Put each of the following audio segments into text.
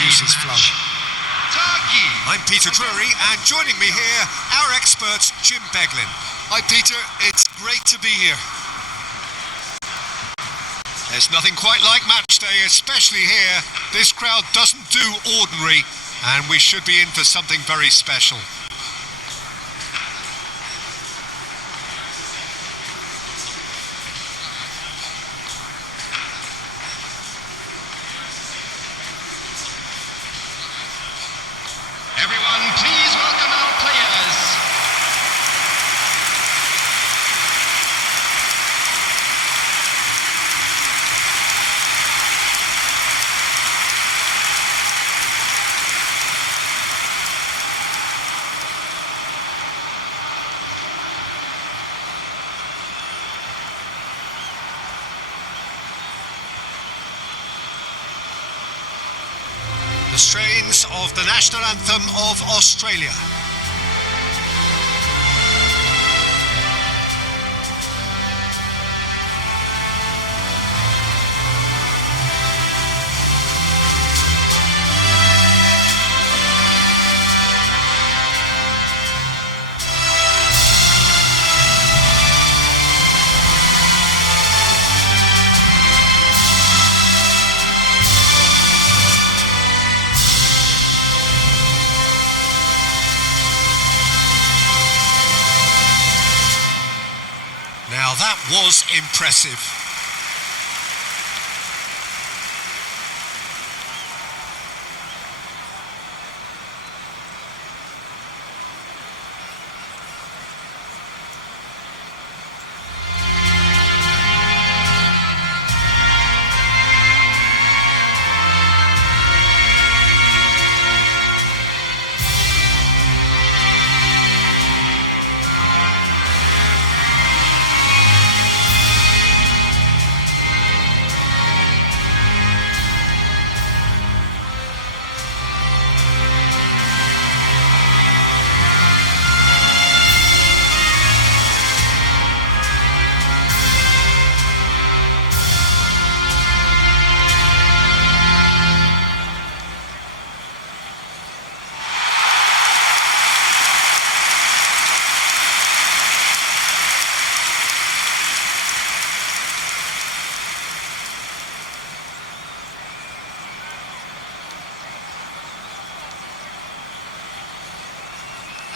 juices flowing. I'm Peter Drury, and joining me here, our expert, Jim Beglin. Hi Peter, it's great to be here. There's nothing quite like match day, especially here. This crowd doesn't do ordinary, and we should be in for something very special. Everyone, please welcome our players. The strains of the national anthem of Australia. Now that was impressive.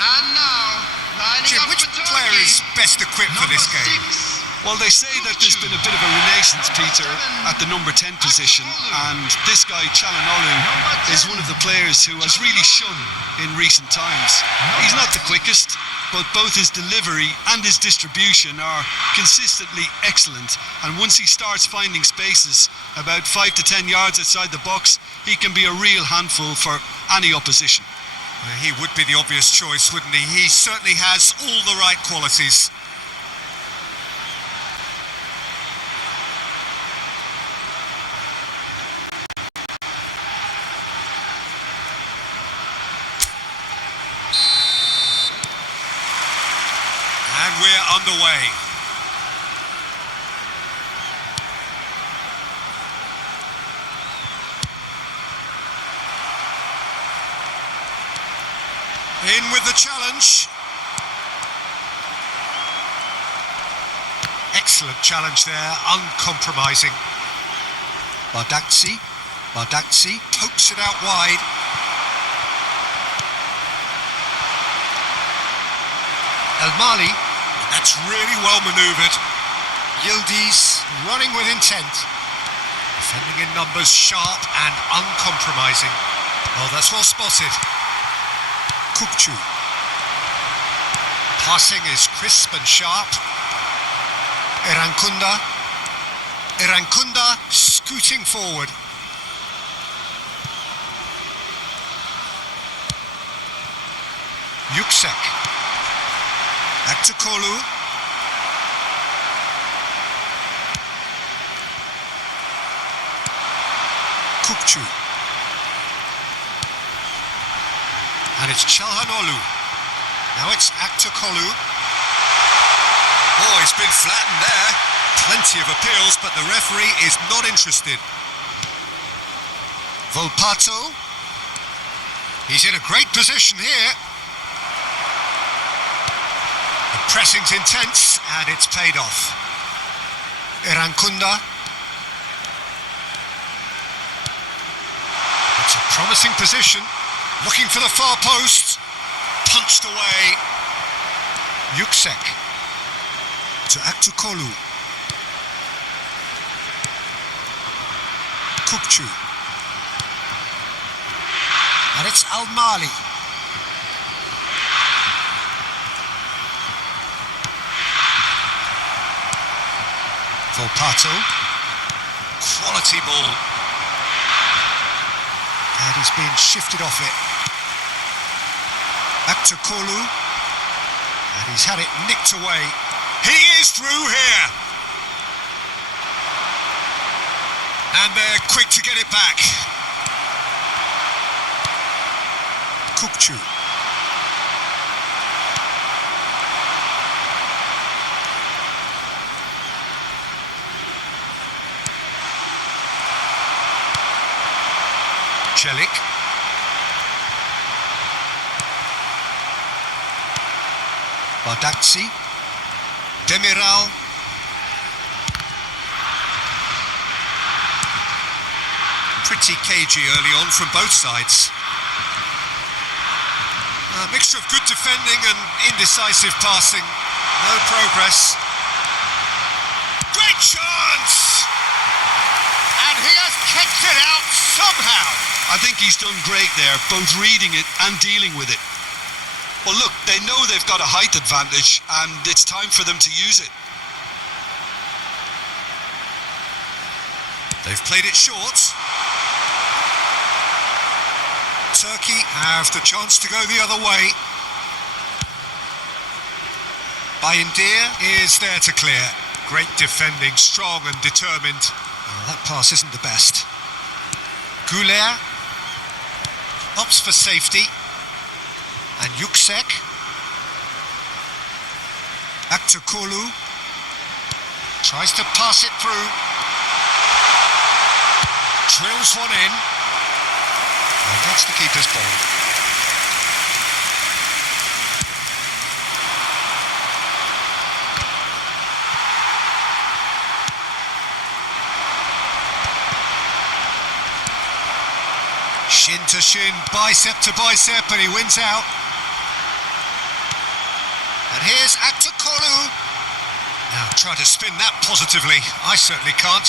And now, lining Jim, up which for player Turkey, is best equipped for this number game? 6. Well, they say that there's been a bit of a renaissance, Peter, at the number 10 position, and this guy, Çalhanoğlu, is one of the players who has really shone in recent times. He's not the quickest, but both his delivery and his distribution are consistently excellent, and once he starts finding spaces about 5 to 10 yards outside the box, he can be a real handful for any opposition. He would be the obvious choice, wouldn't he? He certainly has all the right qualities. And we're underway. In with the challenge. Excellent challenge there, uncompromising. Bardakci pokes it out wide. El Mali, that's really well manoeuvred. Yildiz running with intent. Defending in numbers, sharp and uncompromising. Oh, that's well spotted. Kukçu. Passing is crisp and sharp. Irankunda scooting forward. Yüksek. Back to Kolu. Kukçu. And it's Çalhanoğlu. Now it's Aktürkoğlu. Oh, he's been flattened there. Plenty of appeals, but the referee is not interested. Volpato He's in a great position here. The pressing's intense and it's paid off. Irankunda. It's a promising position. Looking for the far post. Punched away. Yuksek. To Aktukolu. Kukcu. And it's Al-Mali. Volpato. Quality ball. And he's been shifted off it. Aktukolu. And he's had it nicked away. He is through here. And they're quick to get it back. Kukcu. Celik. Bardakci. Demiral. Pretty cagey early on from both sides. A mixture of good defending and indecisive passing. No progress. Great chance! And he has kicked it out somehow. I think he's done great there, both reading it and dealing with it. Well, look, they know they've got a height advantage and it's time for them to use it. They've played it short. Turkey have the chance to go the other way. Bayindir is there to clear. Great defending, strong and determined. Oh, that pass isn't the best. Güler opts for safety. And Yuksek. Aktukolu tries to pass it through. Drills one in. And that's the keeper's ball. Shin to shin, bicep to bicep, and he wins out. And here's Aktukolu. Now try to spin that positively. I certainly can't.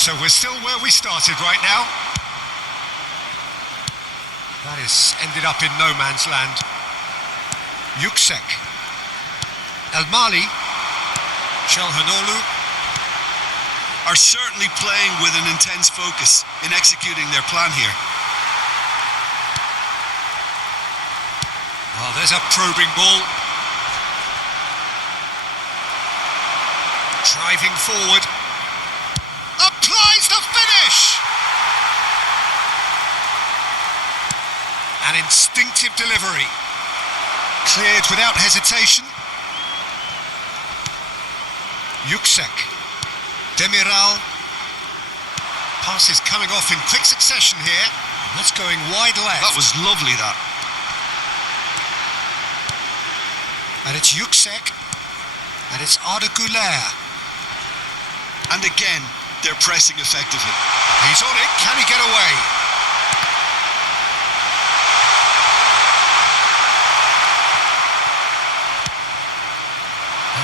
So we're still where we started right now. That has ended up in no man's land. Yuksek. Al-Mali. Çalhanoğlu. Are certainly playing with an intense focus in executing their plan here. Oh, there's a probing ball. Driving forward. Applies the finish! An instinctive delivery. Cleared without hesitation. Yuksek. Demiral. Pass is coming off in quick succession here. That's going wide left. That was lovely, that. And it's Yuksek. And it's Arda Güler. And again, they're pressing effectively. He's on it. Can he get away?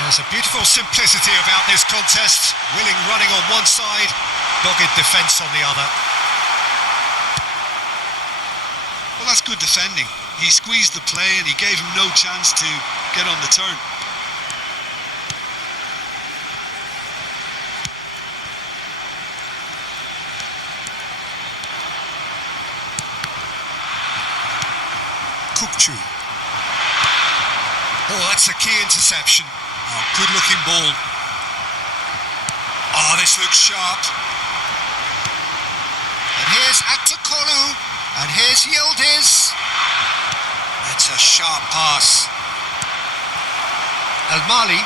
There's a beautiful simplicity about this contest. Willing running on one side, dogged defence on the other. Well, that's good defending. He squeezed the play and he gave him no chance to get on the turn. Kukcu. Oh, that's a key interception. Oh, good-looking ball. Oh, this looks sharp. And here's Aktukolu. And here's Yildiz. That's a sharp pass. Al-Mali.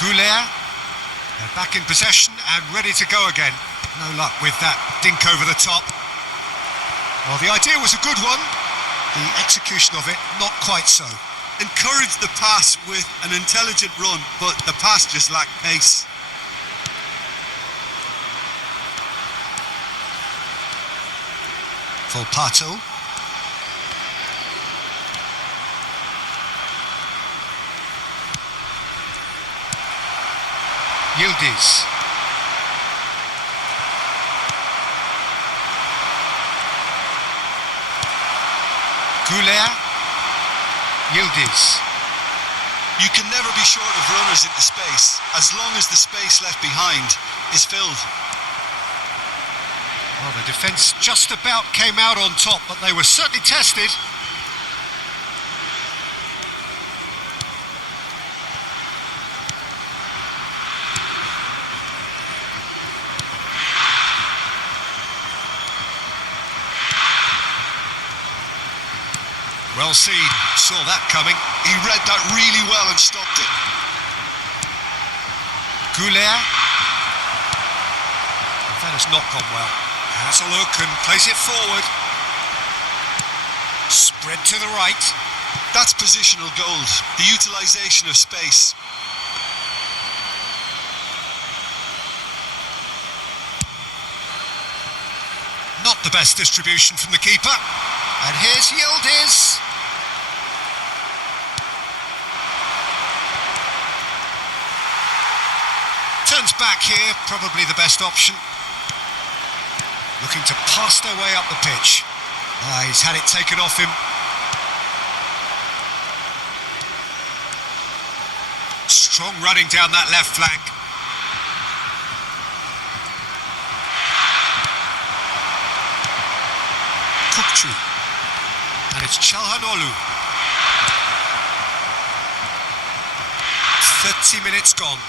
Goulet. They're back in possession and ready to go again. No luck with that dink over the top. Well, the idea was a good one. The execution of it, not quite so. Encouraged the pass with an intelligent run, but the pass just lacked pace. Volpato. Yildiz. Goulet. Yildiz. You can never be short of runners into space, as long as the space left behind is filled. Well, the defence just about came out on top, but they were certainly tested. Well seen, saw that coming. He read that really well and stopped it. Goulet. That has not gone well. Has a look and plays it forward. Spread to the right. That's positional gold, the utilisation of space. Not the best distribution from the keeper. And here's Yildiz. Turns back here, probably the best option. Looking to pass their way up the pitch. He's had it taken off him. Strong running down that left flank. Kukçu. And it's Çalhanoğlu. 30 minutes gone.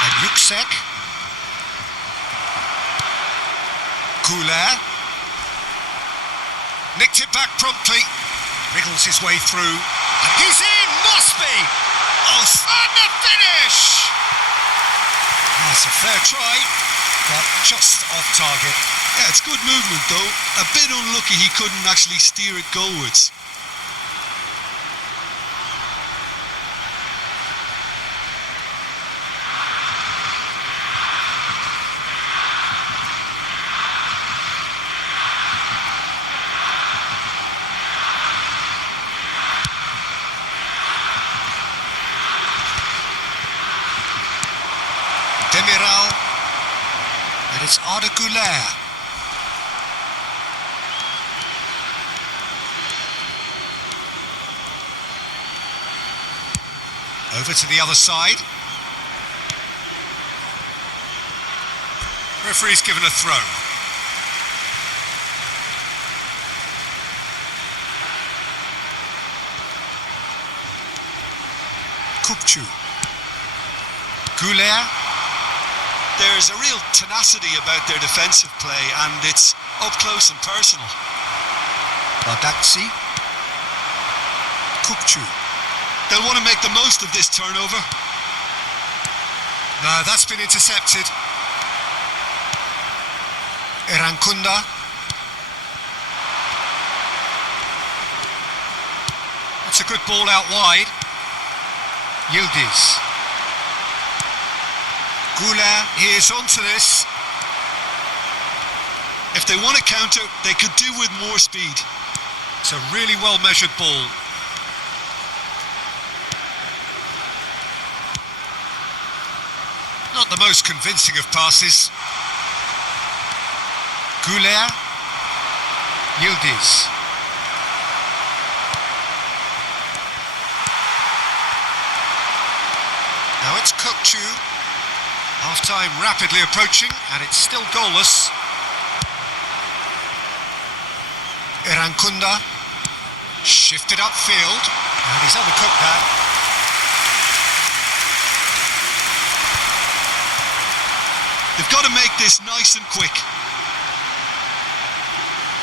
And Yüksek. Goulet. Nicked it back promptly. Wriggles his way through. And he's in! Must be! Oh, and the finish! That's a fair try, but just off target. Yeah, it's good movement though. A bit unlucky he couldn't actually steer it goalwards. Demiral, and it's Arda Güler. Over to the other side. Referee's given a throw. Kukçu. Goulet. There's a real tenacity about their defensive play, and it's up close and personal. Bardakci. Kukçu. They'll want to make the most of this turnover. No, that's been intercepted. Erankunda. That's a good ball out wide. Yildiz. Goulet, he is onto this. If they want to counter, they could do with more speed. It's a really well measured ball. Not the most convincing of passes. Goulet. Yildiz. Now it's Kukçu. Half-time rapidly approaching, and it's still goalless. Erankunda. Shifted upfield, and he's undercooked that. They've got to make this nice and quick.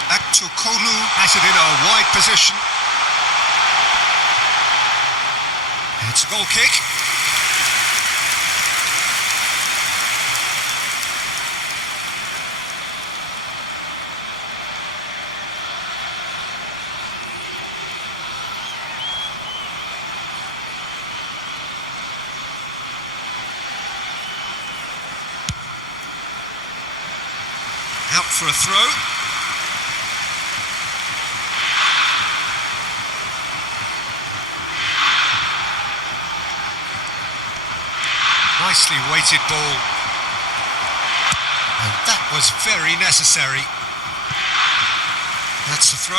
Aktukolu has it in a wide position. It's a goal kick. Out for a throw. Nicely weighted ball. And that was very necessary. That's the throw.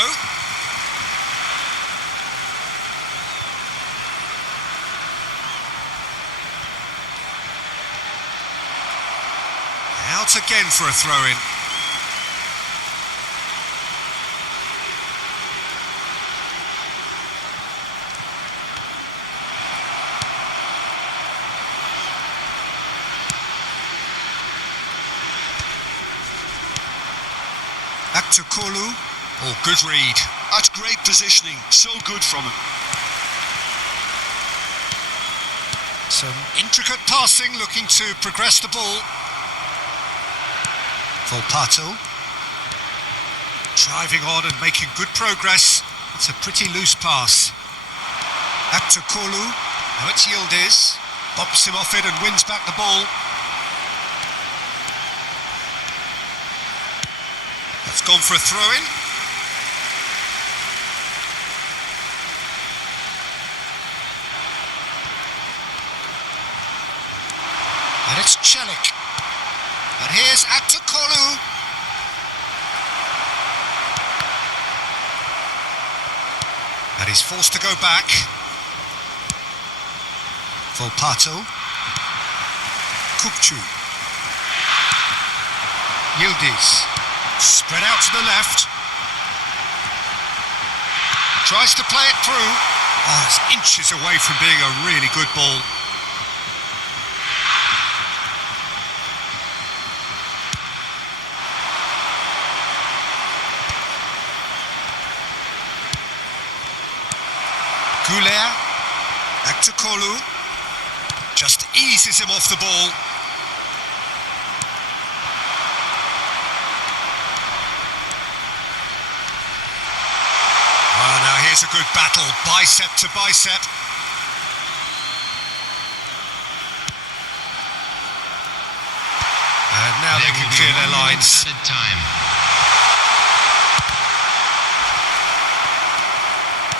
Out again for a throw-in. Aktukolu. Oh, good read. That's great positioning. So good from him. Some intricate passing, looking to progress the ball. Volpato. Driving on and making good progress. It's a pretty loose pass. Aktukolu. Now it's Yildiz. Bumps him off it and wins back the ball. That's gone for a throw-in. And it's Celik. And here's Aktukolu. And he's forced to go back. Volpato. Kupcu. Yildiz. Spread out to the left. Tries to play it through. Oh, it's inches away from being a really good ball. Goulet. Aktukolu. Just eases him off the ball. Now here's a good battle, bicep to bicep. And now they can clear their lines. Added time.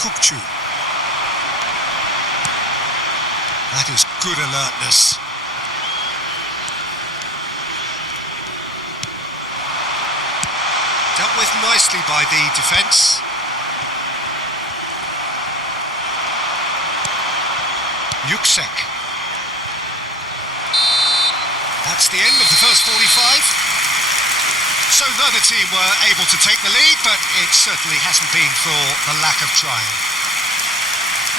Kupcu. That is good alertness. Dealt with nicely by the defence. Yuksek. That's the end of the first 45. So neither team were able to take the lead, but it certainly hasn't been for the lack of trying.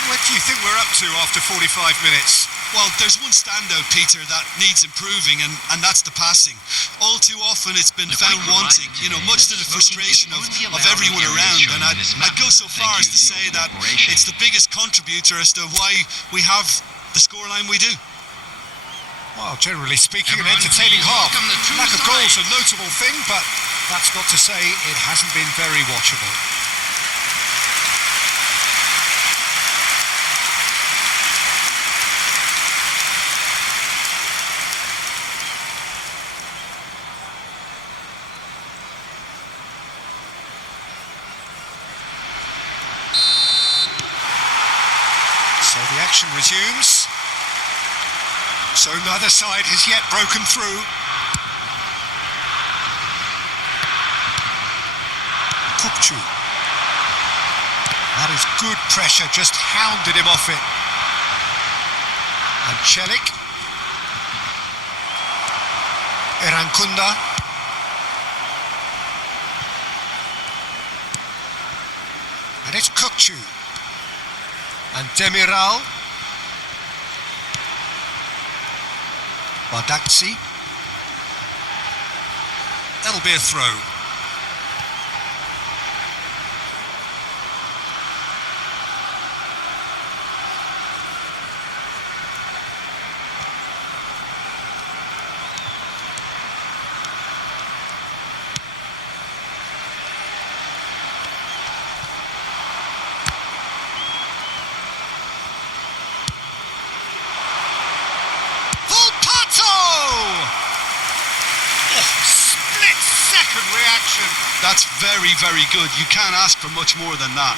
What do you think we're up to after 45 minutes? Well, there's one standout, Peter, that needs improving, and that's the passing. All too often it's been found wanting, much to the frustration of everyone around. And I'd go so far as to say that it's the biggest contributor as to why we have the scoreline we do. Well, generally speaking, an entertaining half. Lack of goals a notable thing, but that's not to say it hasn't been very watchable. So the action resumes. So neither side has yet broken through. Kupcu. That is good pressure, just hounded him off it. And Celik. Erankunda. And it's Kupcu. And Demiral. Bardakci. That'll be a throw. action. That's very, very good. You can't ask for much more than that.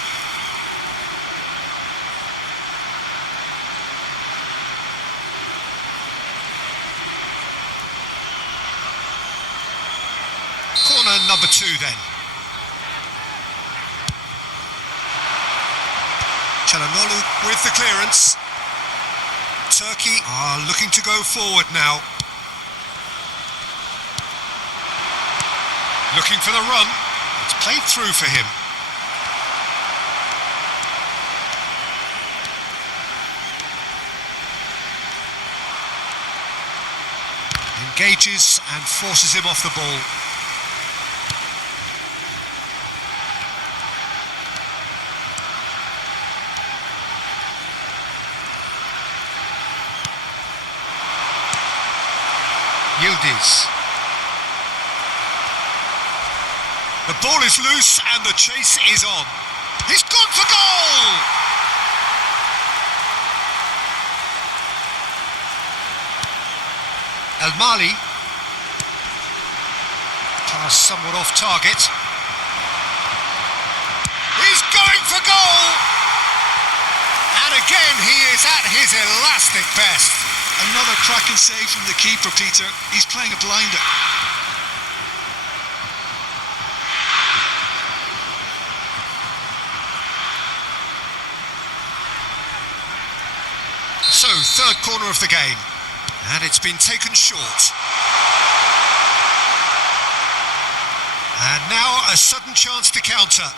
Corner number 2 then. Çalhanoğlu with the clearance. Turkey are looking to go forward now. Looking for the run. It's played through for him. Engages and forces him off the ball. Yildiz. The ball is loose and the chase is on. He's gone for goal! El Mali. Pass somewhat off target. He's going for goal! And again he is at his elastic best. Another cracking save from the keeper, Peter. He's playing a blinder. So, third corner of the game, and it's been taken short. And now a sudden chance to counter.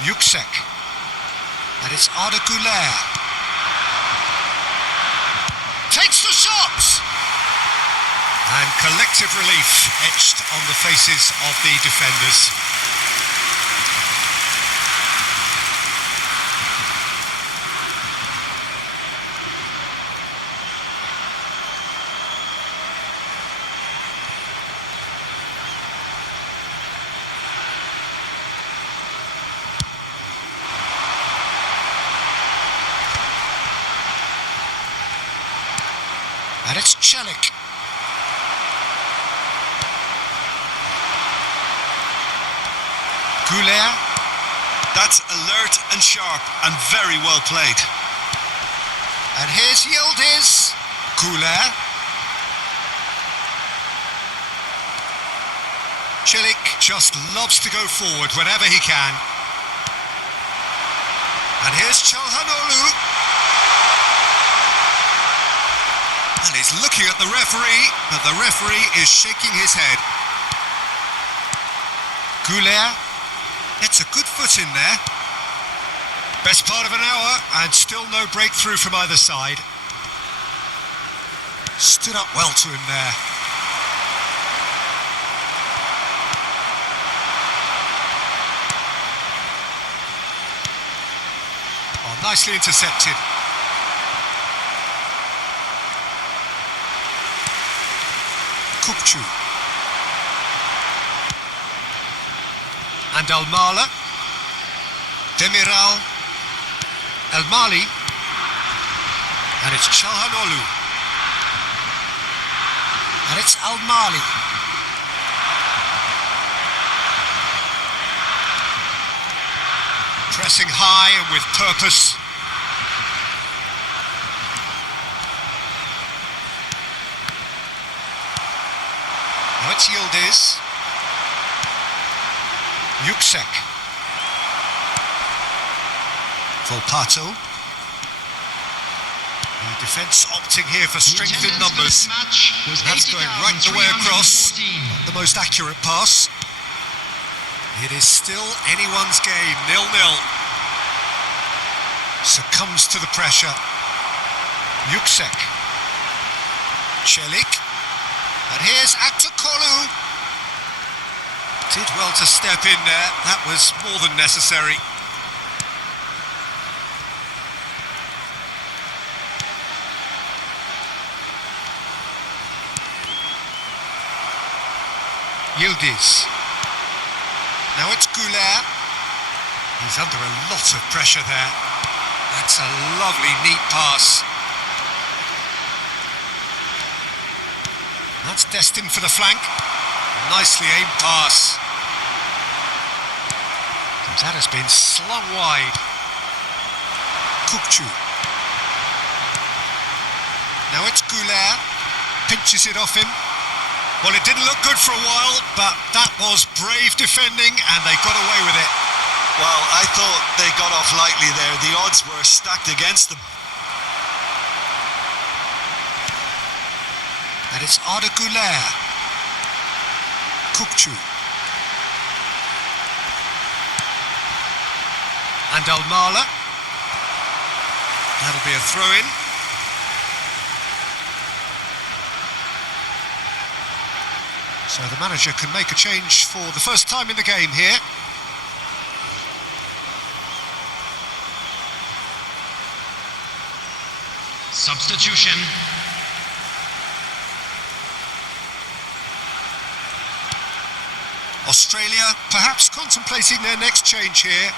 Yüksek. And it's Arda Güler. Takes the shot! And collective relief etched on the faces of the defenders. And it's Çelik. Güler. That's alert and sharp and very well played. And here's Yildiz. Güler. Çelik just loves to go forward whenever he can. And here's Çalhanoğlu. And he's looking at the referee, but the referee is shaking his head. Güler gets a good foot in there. Best part of an hour, and still no breakthrough from either side. Stood up well to him there. Oh, nicely intercepted. Kukçu. And Almala. Demiral. El Mali. And it's Çalhanoğlu. And it's Al Mali. Pressing high and with purpose. Now it's Yildiz. Yüksek. Volpato. The defence opting here for strength in numbers. That's going right the way across. Not the most accurate pass. It is still anyone's game, 0-0. Succumbs to the pressure. Yüksek. Çelik. And here's Aktürkoğlu. Did well to step in there. That was more than necessary. Yildiz. Now it's Güler. He's under a lot of pressure there. That's a lovely, neat pass. That Chance destined for the flank. Nicely aimed pass. That has been slung wide. Kukcu. Now it's Goulart. Pinches it off him. Well, it didn't look good for a while, but that was brave defending and they got away with it. Well, I thought they got off lightly there. The odds were stacked against them. And it's Arda Goulart. Kukcu. And Almala. That'll be a throw-in. So the manager can make a change for the first time in the game here. Substitution. Australia perhaps contemplating their next change here.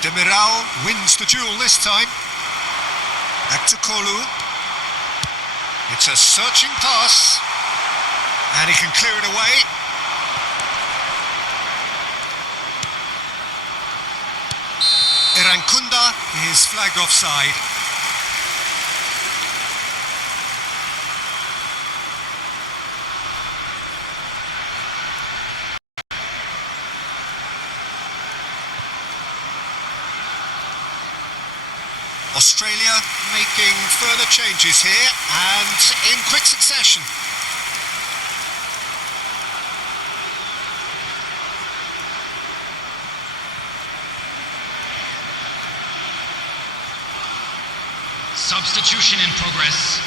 Demiral wins the duel this time. Back to Kolu. It's a searching pass. And he can clear it away. Irankunda is flagged offside. Australia making further changes here and in quick succession. Substitution in progress.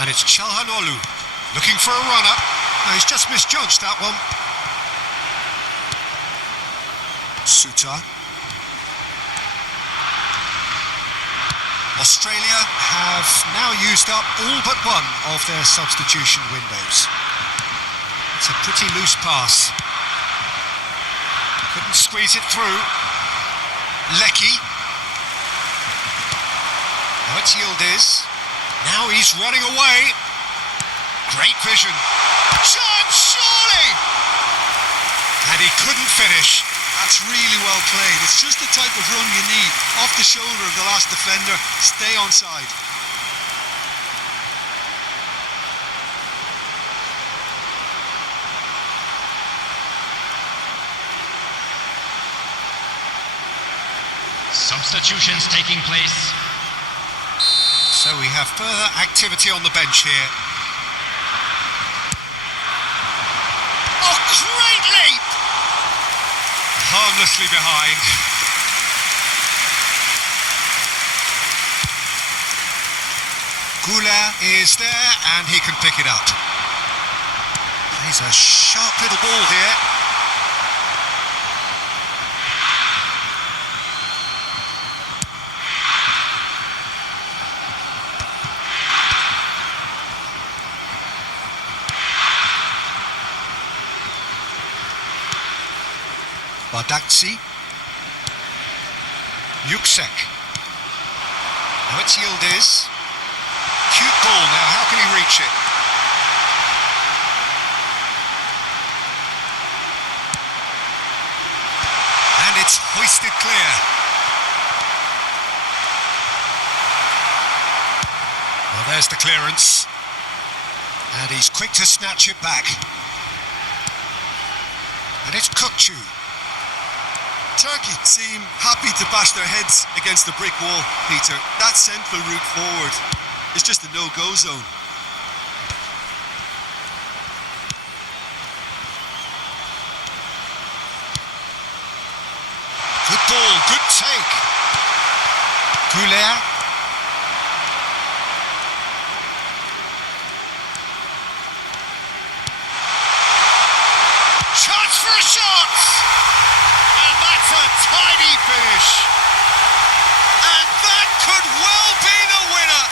And it's Çalhanoğlu looking for a runner. No, he's just misjudged that one. Suter. Australia have now used up all but one of their substitution windows. It's a pretty loose pass. Couldn't squeeze it through. Lecky. Now it's Yildiz. Now he's running away. Great vision. Chance, surely! And he couldn't finish. That's really well played. It's just the type of run you need. Off the shoulder of the last defender. Stay onside. Substitutions taking place. So we have further activity on the bench here. Oh, great leap! Harmlessly behind. Goulart is there and he can pick it up. He's a sharp little ball here. Bardakci. Yüksek. Now it's Yildiz. Cute ball now, how can he reach it? And it's hoisted clear. Well, there's the clearance. And he's quick to snatch it back. And it's Kukcu. Turkey seem happy to bash their heads against the brick wall, Peter. That central route forward is just a no-go zone. Good ball, good take. Goulart. Chance for a shot! And that's a tidy finish. And that could well be the winner.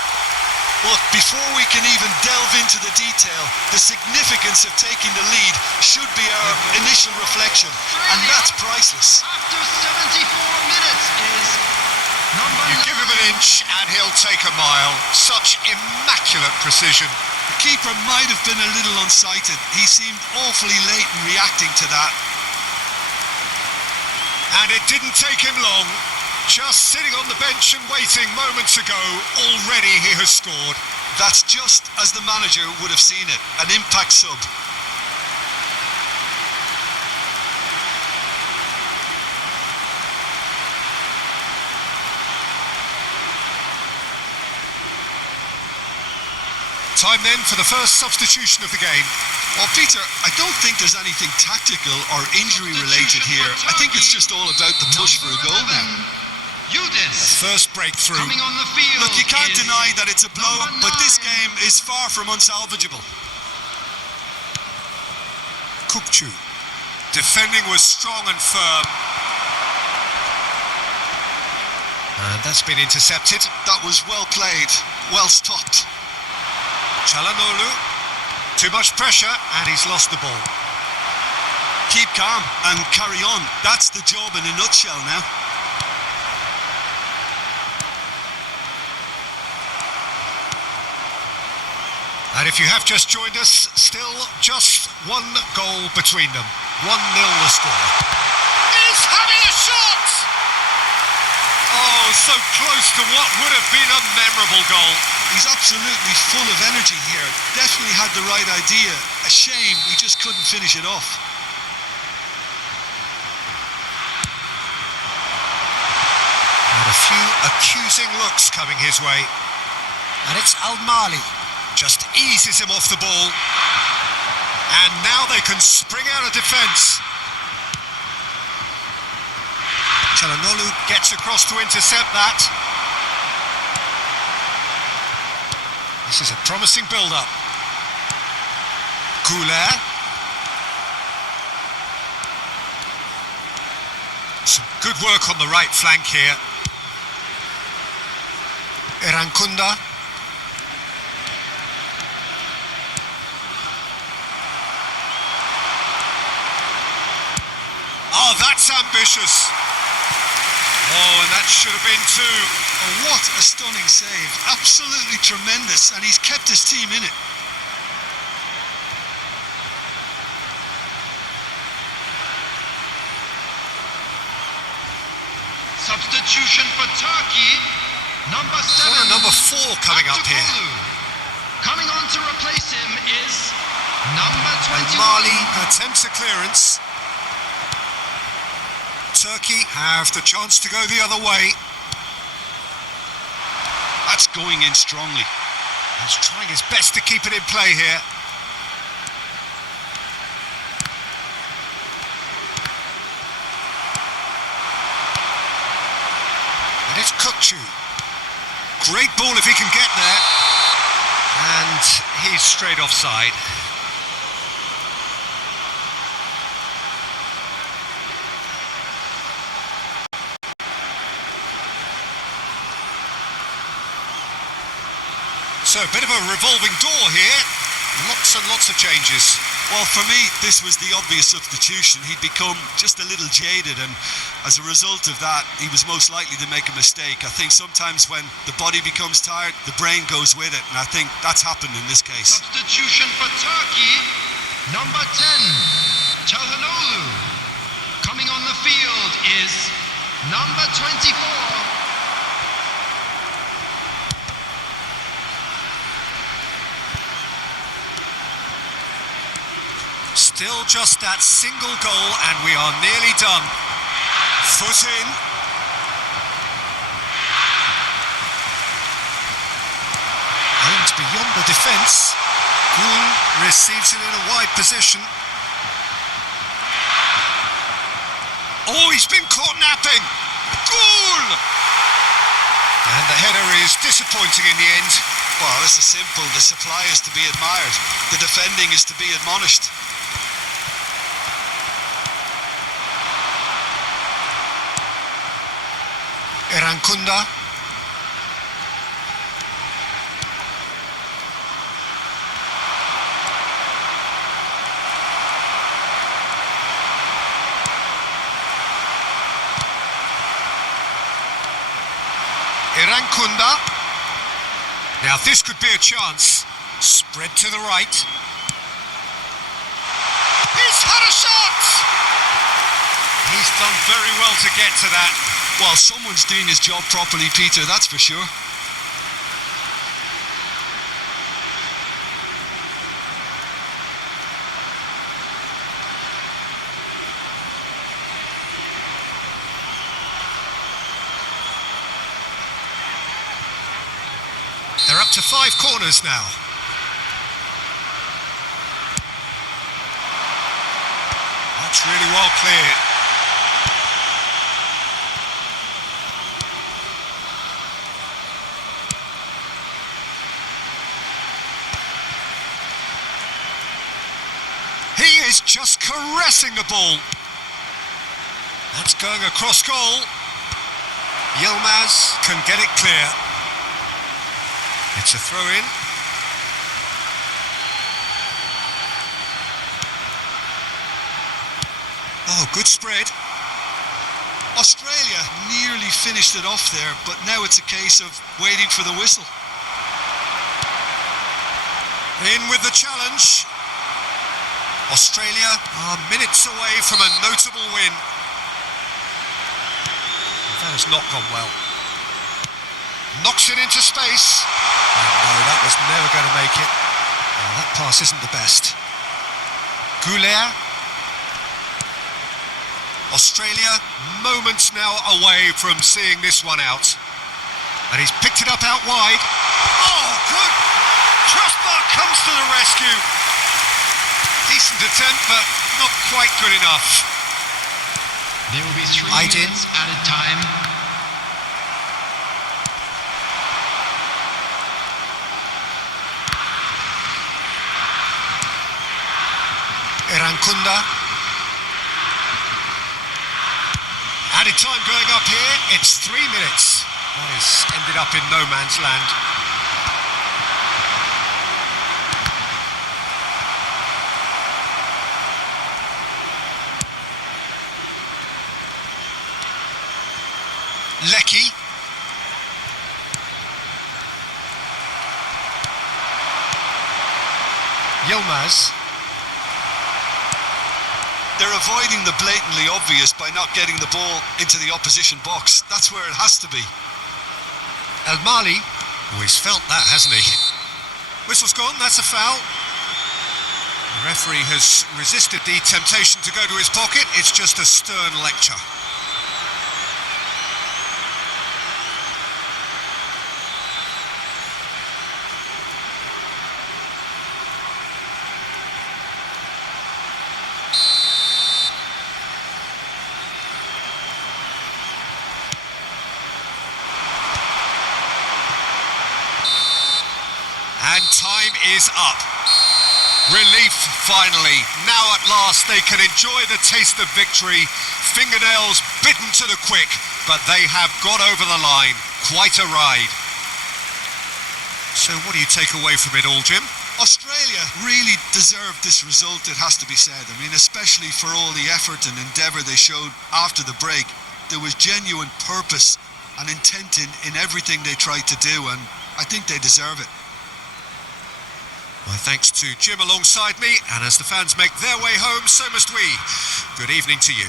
Well, Look, before we can even delve into the detail, the significance of taking the lead should be our initial reflection, and that's priceless. After 74 minutes is number You give him an inch and he'll take a mile. Such immaculate precision. The keeper might have been a little unsighted. He seemed awfully late in reacting to that. And it didn't take him long. Just sitting on the bench and waiting moments ago, already he has scored. That's just as the manager would have seen it, an impact sub. Time then for the first substitution of the game. Well, Peter, I don't think there's anything tactical or injury related here. I think it's just all about the push for a goal now. First breakthrough. coming on the field. Look, you can't is deny that it's a blow-up, number but this 9. game is far from unsalvageable. Kukcu. Defending was strong and firm. And that's been intercepted. That was well played, well stopped. Çalhanoğlu. Too much pressure and he's lost the ball. Keep calm and carry on. That's the job in a nutshell now. And if you have just joined us, still just one goal between them. 1-0 the score. He's having a shot! Oh, so close to what would have been a memorable goal. He's absolutely full of energy here. Definitely had the right idea. A shame we just couldn't finish it off. And a few accusing looks coming his way. And it's Al-Mali. Just eases him off the ball. And now they can spring out of defence. Çalhanoğlu gets across to intercept that. This is a promising build-up. Goulet. Some good work on the right flank here. Erankunda. Oh, that's ambitious. Oh, and that should have been two. Oh, what a stunning save. Absolutely tremendous, and he's kept his team in it. Substitution for Turkey, number 7. Corner number 4 coming up here. Abdulkalu. Coming on to replace him is number 21. Mali attempts a clearance. Turkey have the chance to go the other way. That's going in strongly. He's trying his best to keep it in play here. And it's Kukcu. Great ball if he can get there. And he's straight offside. So a bit of a revolving door here. Lots and lots of changes. Well, for me, this was the obvious substitution. He'd become just a little jaded, and as a result of that, he was most likely to make a mistake. I think sometimes when the body becomes tired, the brain goes with it, and I think that's happened in this case. Substitution for Turkey, number 10, Çalhanoğlu. Coming on the field is number 24. Still just that single goal and we are nearly done. Foot in. Aimed beyond the defence. Goul receives it in a wide position. Oh, he's been caught napping. Goul! And the header is disappointing in the end. Well, this is simple. The supply is to be admired. The defending is to be admonished. Erankunda. Irankunda. Now this could be a chance. Spread to the right. He's had a shot! He's done very well to get to that. Well, someone's doing his job properly, Peter, that's for sure. They're up to 5 corners now. That's really well cleared. He is just caressing the ball. That's going across goal. Yilmaz can get it clear. It's a throw-in. Oh, good spread. Australia nearly finished it off there, but now it's a case of waiting for the whistle. In with the challenge. Australia are minutes away from a notable win. That has not gone well. Knocks it into space. Oh, no, that was never going to make it. Oh, that pass isn't the best. Goulet. Australia moments now away from seeing this one out. And he's picked it up out wide. Oh, good! Crossbar comes to the rescue. Decent attempt, but not quite good enough. There will be 3 minutes added time. Irankunda. Added time going up here. It's 3 minutes. That has ended up in no man's land. Lecky. Yilmaz. They're avoiding the blatantly obvious by not getting the ball into the opposition box. That's where it has to be. El Mali. Oh, he's felt that, hasn't he? Whistle's gone, that's a foul. The referee has resisted the temptation to go to his pocket. It's just a stern lecture. And time is up. Relief finally. Now at last they can enjoy the taste of victory. Fingernails bitten to the quick, but they have got over the line. Quite a ride. So what do you take away from it all, Jim? Australia really deserved this result, it has to be said. I mean, especially for all the effort and endeavour they showed after the break. There was genuine purpose and intent in everything they tried to do, and I think they deserve it. My thanks to Jim alongside me, and as the fans make their way home, so must we. Good evening to you.